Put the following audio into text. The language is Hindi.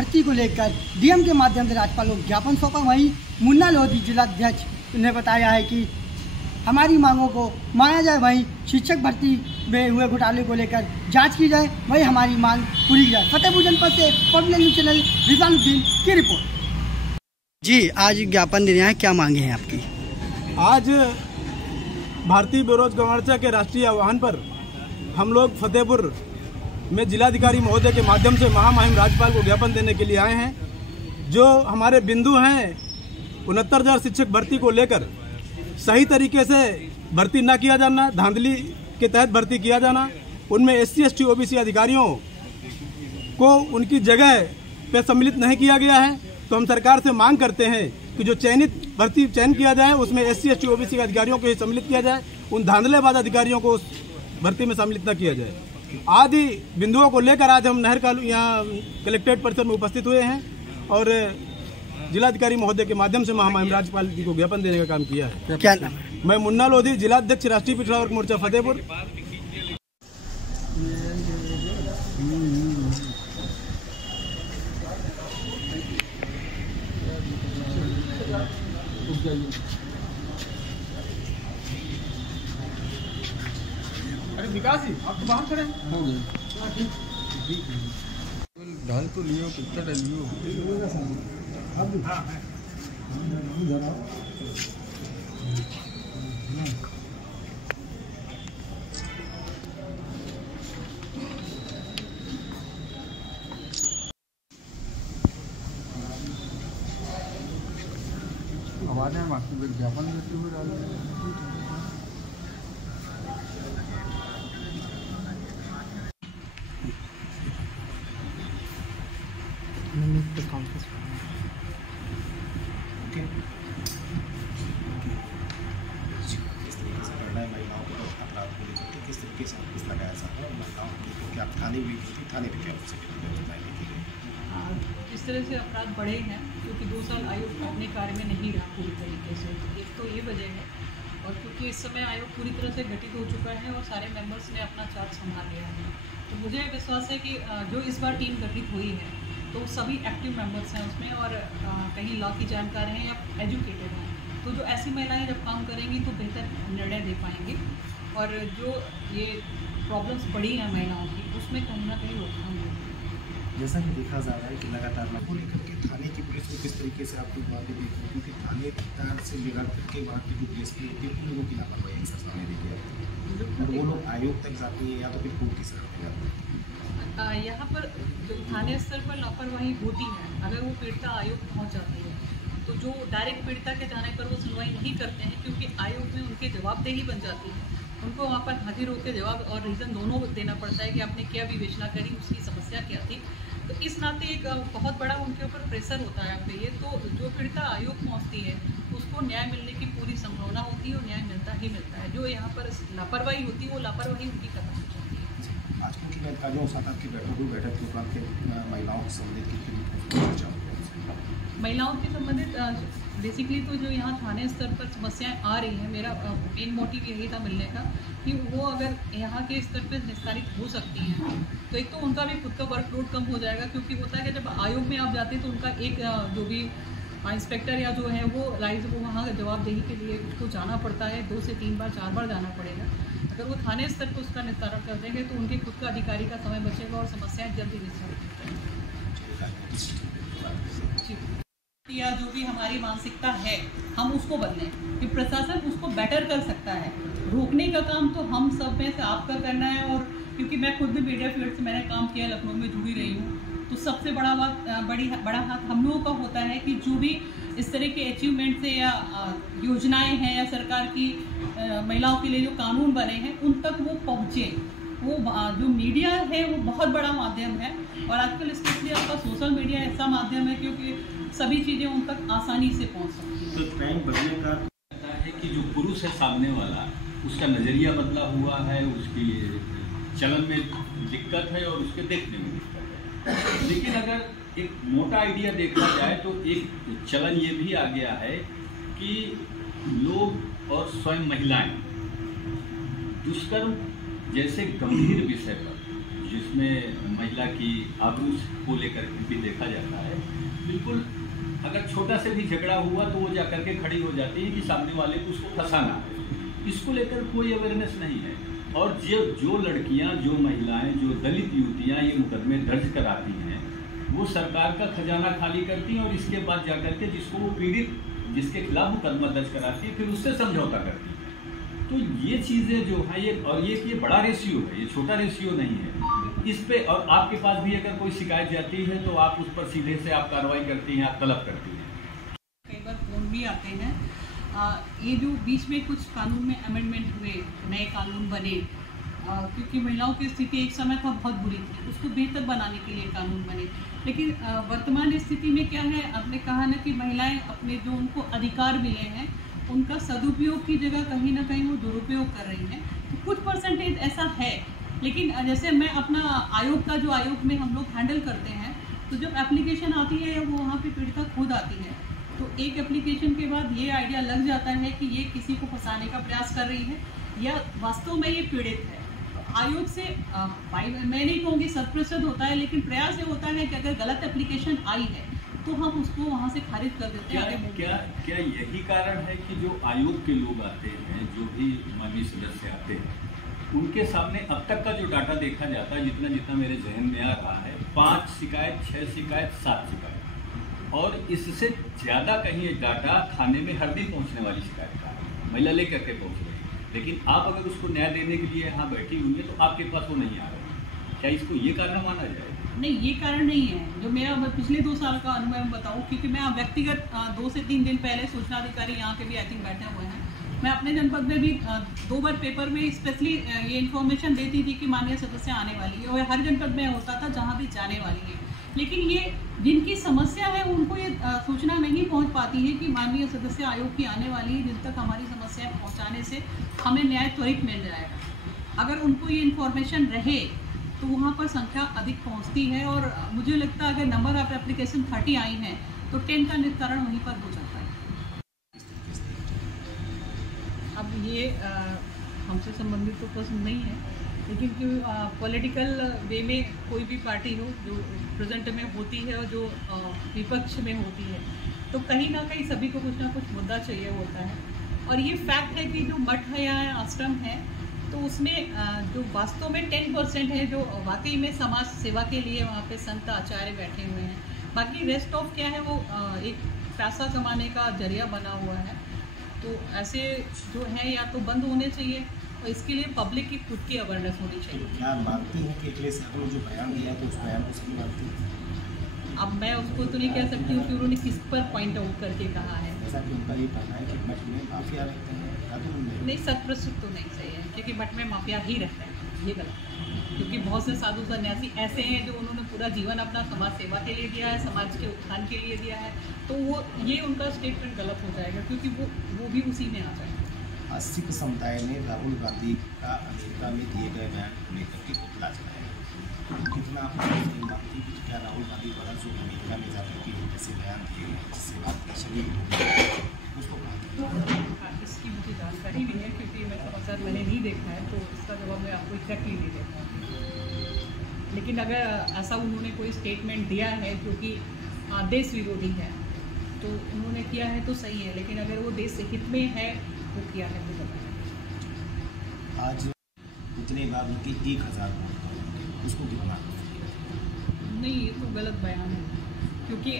भर्ती को लेकर डीएम के माध्यम से राज्यपाल को ज्ञापन सौंपा। वहीं मुन्ना लोधी जिलाध्यक्ष ने बताया है कि हमारी मांगों को माना जाए, वहीं शिक्षक भर्ती में हुए घोटाले को लेकर जांच की जाए, वहीं हमारी मांग पूरी की जाए। फतेहपुर जनपद से पब्लिक न्यूज चैनल रिजवानुद्दीन की रिपोर्ट। जी, आज ज्ञापन दे रहे हैं, क्या मांगे हैं आपकी? आज भारतीय बेरोजगार मोर्चा के राष्ट्रीय आह्वान पर हम लोग फतेहपुर में जिलाधिकारी महोदय के माध्यम से महामहिम राज्यपाल को ज्ञापन देने के लिए आए हैं। जो हमारे बिंदु हैं 69,000 शिक्षक भर्ती को लेकर सही तरीके से भर्ती न किया जाना, धांधली के तहत भर्ती किया जाना, उनमें SC ST OBC अधिकारियों को उनकी जगह पे सम्मिलित नहीं किया गया है। तो हम सरकार से मांग करते हैं कि जो चयनित भर्ती चयन किया जाए उसमें SC ST OBC अधिकारियों को ही सम्मिलित किया जाए, उन धांधलेबाज अधिकारियों को उस भर्ती में सम्मिलित न किया जाए। आदि बिंदुओं को लेकर आज हम नहर का यहाँ कलेक्ट्रेट परिसर में उपस्थित हुए हैं और जिलाधिकारी महोदय के माध्यम से महामहिम राज्यपाल जी को ज्ञापन देने का काम किया है। क्या नाम? मैं मुन्ना लोधी, जिलाध्यक्ष राष्ट्रीय पिछड़ा वर्ग मोर्चा फतेहपुर। अरे विकास जी, आप तो बाहर खड़े हैं। हो गए ढाल तो लियो, कितना डलियो। आवाज है बाकी विज्ञापन देते हुए डाल किस तरीके से किस लगाया जाता है, महिलाओं को लेकर क्या थाने भी थाने पे क्या इस तरह से अपराध बढ़े हैं क्योंकि 2 साल आयोग अपने कार्य में नहीं रहा पूरी तरीके से। एक तो ये वजह है, और क्योंकि इस समय आयोग पूरी तरह से गठित हो चुका है और सारे मेंबर्स ने अपना चार्ज संभाल लिया है, तो मुझे विश्वास है कि जो इस बार टीम गठित हुई है तो सभी एक्टिव मेंबर्स हैं उसमें और कहीं लॉ की जानकार हैं या एजुकेटेड हैं। तो जो ऐसी महिलाएं जब काम करेंगी तो बेहतर निर्णय दे पाएंगी और जो ये प्रॉब्लम्स बढ़ी हैं महिलाओं की उसमें कहीं ना कहीं रोकथाम होगी। जैसा कि देखा जा रहा है कि लगातार को लेकर के थाने की पुलिस को किस तरीके से आपको बातें देख रही है, क्योंकि थानेदार से बिगड़ करके वहाँ की जो DSP होती है उन लोगों की लापरवाही अक्सर सामने देखी जाती है और वो लोग आयोग तक जाती है या तो फिर कोर्ट की सड़क पर जाते हैं। यहाँ पर जो थाने स्तर पर लापरवाही होती है, अगर वो पीड़िता आयोग पहुँच जाती है तो जो डायरेक्ट पीड़िता के जाने पर वो सुनवाई नहीं करते हैं क्योंकि आयोग में उनकी जवाबदेही बन जाती है। उनको वहाँ पर हाजिर होकर जवाब और रीज़न दोनों देना पड़ता है कि आपने क्या विवेचना करी, उसकी समस्या क्या थी। तो इस नाते एक बहुत बड़ा उनके ऊपर प्रेशर होता है आपके लिए। तो जो पीड़िता आयोग पहुँचती है उसको न्याय मिलने की पूरी संभावना होती है और न्याय मिलता ही मिलता है। जो यहाँ पर लापरवाही होती है वो लापरवाही उनकी खत्म हो जाती है। आज की अधिकारियों के साथ आपकी बैठक के उपरांत महिलाओं से संबंधित महिलाओं के संबंधित बेसिकली तो जो यहाँ थाने स्तर पर समस्याएं आ रही हैं, मेरा मेन मोटिव यही था मिलने का कि वो अगर यहाँ के स्तर पर निस्तारित हो सकती हैं तो एक तो उनका भी खुद का वर्कलोड कम हो जाएगा। क्योंकि होता है कि जब आयोग में आप जाते हैं तो उनका एक जो भी इंस्पेक्टर या जो है वो वहाँ जवाबदेही के लिए उसको जाना पड़ता है, 2 से 3 बार 4 बार जाना पड़ेगा। अगर वो थाने स्तर पर उसका निस्तारण कर देंगे तो उनके खुद का अधिकारी का समय बचेगा और समस्याएँ जल्दी निस्तारित हो जाएंगी। या जो भी हमारी मानसिकता है हम उसको बदलें कि प्रशासन उसको बेटर कर सकता है। रोकने का काम तो हम सब में से आपका करना है। और क्योंकि मैं खुद भी मीडिया फील्ड से मैंने काम किया, लखनऊ में जुड़ी रही हूँ, तो सबसे बड़ा हाथ हम लोगों का होता है कि जो भी इस तरह के अचीवमेंट से या योजनाएं हैं या सरकार की महिलाओं के लिए जो कानून बने हैं उन तक वो पहुँचे। वो जो मीडिया है वो बहुत बड़ा माध्यम है और आजकल स्पेशली आपका सोशल मीडिया ऐसा माध्यम है क्योंकि सभी चीज़ें उन तक आसानी से पहुंच सकती हैं। तो टाइम बदलने का है कि जो पुरुष है सामने वाला उसका नज़रिया बदला हुआ है, उसकी चलन में दिक्कत है और उसके देखने में दिक्कत है। लेकिन अगर एक मोटा आइडिया देखा जाए तो एक चलन ये भी आ गया है कि लोग और स्वयं महिलाएं दुष्कर्म जैसे गंभीर विषय पर जिसमें महिला की आबरू को लेकर भी देखा जाता है, बिल्कुल अगर छोटा से भी झगड़ा हुआ तो वो जाकर के खड़ी हो जाती है कि सामने वाले को उसको फंसाना है। इसको लेकर कोई अवेयरनेस नहीं है। और जो लड़कियां, जो महिलाएं, जो दलित युवतियां ये मुकदमे दर्ज कराती हैं, वो सरकार का खजाना खाली करती हैं और इसके बाद जाकर के जिसको वो पीड़ित, जिसके खिलाफ मुकदमा दर्ज कराती है, फिर उससे समझौता करती है। तो ये चीज़ें जो है ये बड़ा रेशियो है, ये छोटा रेशियो नहीं है। इस पे और आपके पास भी अगर कोई शिकायत जाती है तो आप उस पर सीधे से आप कार्रवाई करती हैं, आप तलब करती हैं। कई बार फोन भी आते हैं। ये जो बीच में कुछ कानून में अमेंडमेंट हुए, नए कानून बने, क्योंकि महिलाओं की स्थिति एक समय था बहुत बुरी थी, उसको बेहतर बनाने के लिए कानून बने। लेकिन वर्तमान स्थिति में क्या है, आपने कहा ना कि महिलाएं अपने जो उनको अधिकार मिले हैं उनका सदुपयोग की जगह कहीं ना कहीं वो दुरुपयोग कर रही हैं। तो कुछ परसेंटेज ऐसा है, लेकिन जैसे मैं अपना आयोग का जो आयोग में हम लोग हैंडल करते हैं, तो जब एप्लीकेशन आती है या वो वहाँ पे पीड़िता खुद आती है, तो एक एप्लीकेशन के बाद ये आइडिया लग जाता है कि ये किसी को फंसाने का प्रयास कर रही है या वास्तव में ये पीड़ित है। तो आयोग से मैं नहीं कहूँगी 100% होता है, लेकिन प्रयास ये होता है कि अगर गलत एप्लीकेशन आई है तो हम उसको वहाँ से खारिज कर देते हैं। क्या यही कारण है कि जो आयोग के लोग आते हैं, जो भी माननीय सदस्य आते हैं, उनके सामने अब तक का जो डाटा देखा जाता है, जितना मेरे जहन में आ रहा है, 5 शिकायत, 6 शिकायत, 7 शिकायत, और इससे ज़्यादा कहीं एक डाटा थाने में हर दिन पहुँचने वाली शिकायत का महिला लेकर के पहुँच रही है। लेकिन आप अगर उसको न्याय देने के लिए यहाँ बैठी हुई है तो आपके पास वो नहीं आ रहा। क्या इसको ये कारण माना जाए? नहीं, ये कारण नहीं है। जो मेरा पिछले 2 साल का अनुभव मैं बताऊँ, क्योंकि मैं व्यक्तिगत 2 से 3 दिन पहले सूचना अधिकारी यहाँ के भी आई थिंक बैठे हुए हैं, मैं अपने जनपद में भी 2 बार पेपर में स्पेशली ये इन्फॉर्मेशन देती थी कि माननीय सदस्य आने वाली है, और हर जनपद में होता था जहाँ भी जाने वाली है। लेकिन ये जिनकी समस्या है उनको ये सूचना नहीं पहुँच पाती है कि माननीय सदस्य आयोग की आने वाली है, जिन तक हमारी समस्या पहुँचाने से हमें न्याय त्वरित मिल जाएगा। अगर उनको ये इन्फॉर्मेशन रहे तो वहाँ पर संख्या अधिक पहुँचती है, और मुझे लगता है अगर नंबर ऑफ एप्लीकेशन 30 आई हैं तो 10 का निस्तारण वहीं पर हो जाता है। अब ये हमसे संबंधित तो प्रश्न नहीं है, लेकिन पॉलिटिकल वे में कोई भी पार्टी हो जो प्रेजेंट में होती है और जो विपक्ष में होती है, तो कहीं ना कहीं सभी को कुछ ना कुछ मुद्दा चाहिए होता है। और ये फैक्ट है कि जो मठ है या आश्रम है, तो उसमें जो वास्तव में 10% है जो वाकई में समाज सेवा के लिए वहाँ पे संत आचार्य बैठे हुए हैं। बाकी रेस्ट ऑफ क्या है, वो एक पैसा कमाने का जरिया बना हुआ है। तो ऐसे जो है या तो बंद होने चाहिए, और इसके लिए पब्लिक की खुद की अवेयरनेस होनी चाहिए। क्या मानती हैं कि अखिलेश यादव ने जो बयान दिया तो उस बयान को सही मानती हैं? अब मैं उसको तो नहीं कह सकती हूँ कि उन्होंने किस पर पॉइंट आउट करके कहा है। जैसा कि उनका ये कहना है कि मठ में माफिया रहते हैं, नहीं, 100% तो नहीं सही है, क्योंकि मठ में माफिया ही रहते हैं, ये गलत है। क्योंकि बहुत से साधु सन्यासी ऐसे हैं जो उन्होंने पूरा जीवन अपना समाज सेवा के लिए दिया है, समाज के उत्थान के लिए दिया है, तो वो ये उनका स्टेटमेंट गलत हो जाएगा, क्योंकि वो भी उसी में आ जाएगा। सिख समुदाय ने राहुल गांधी का अमेरिका में दिए गए बयान को लेकर के पुतला चलाया। कितना आप सही मानती कि क्या राहुल गांधी द्वारा जो अमेरिका में जाकर के ऐसे बयान दिए गए जिससे बात शरीर उसको इसकी मुझे जानकारी नहीं है, क्योंकि मैं समाचार मैंने नहीं देखा है, तो इसका जवाब मैं आपको एग्जैक्टली नहीं दे पाऊँगी। लेकिन अगर ऐसा उन्होंने कोई स्टेटमेंट दिया है जो कि देश विरोधी है, तो उन्होंने किया है तो सही है, लेकिन अगर वो देश हित में है तो किया है तो गलत है। आज उतने बाबू की 1000 उसको कितना नहीं, ये तो गलत बयान है, क्योंकि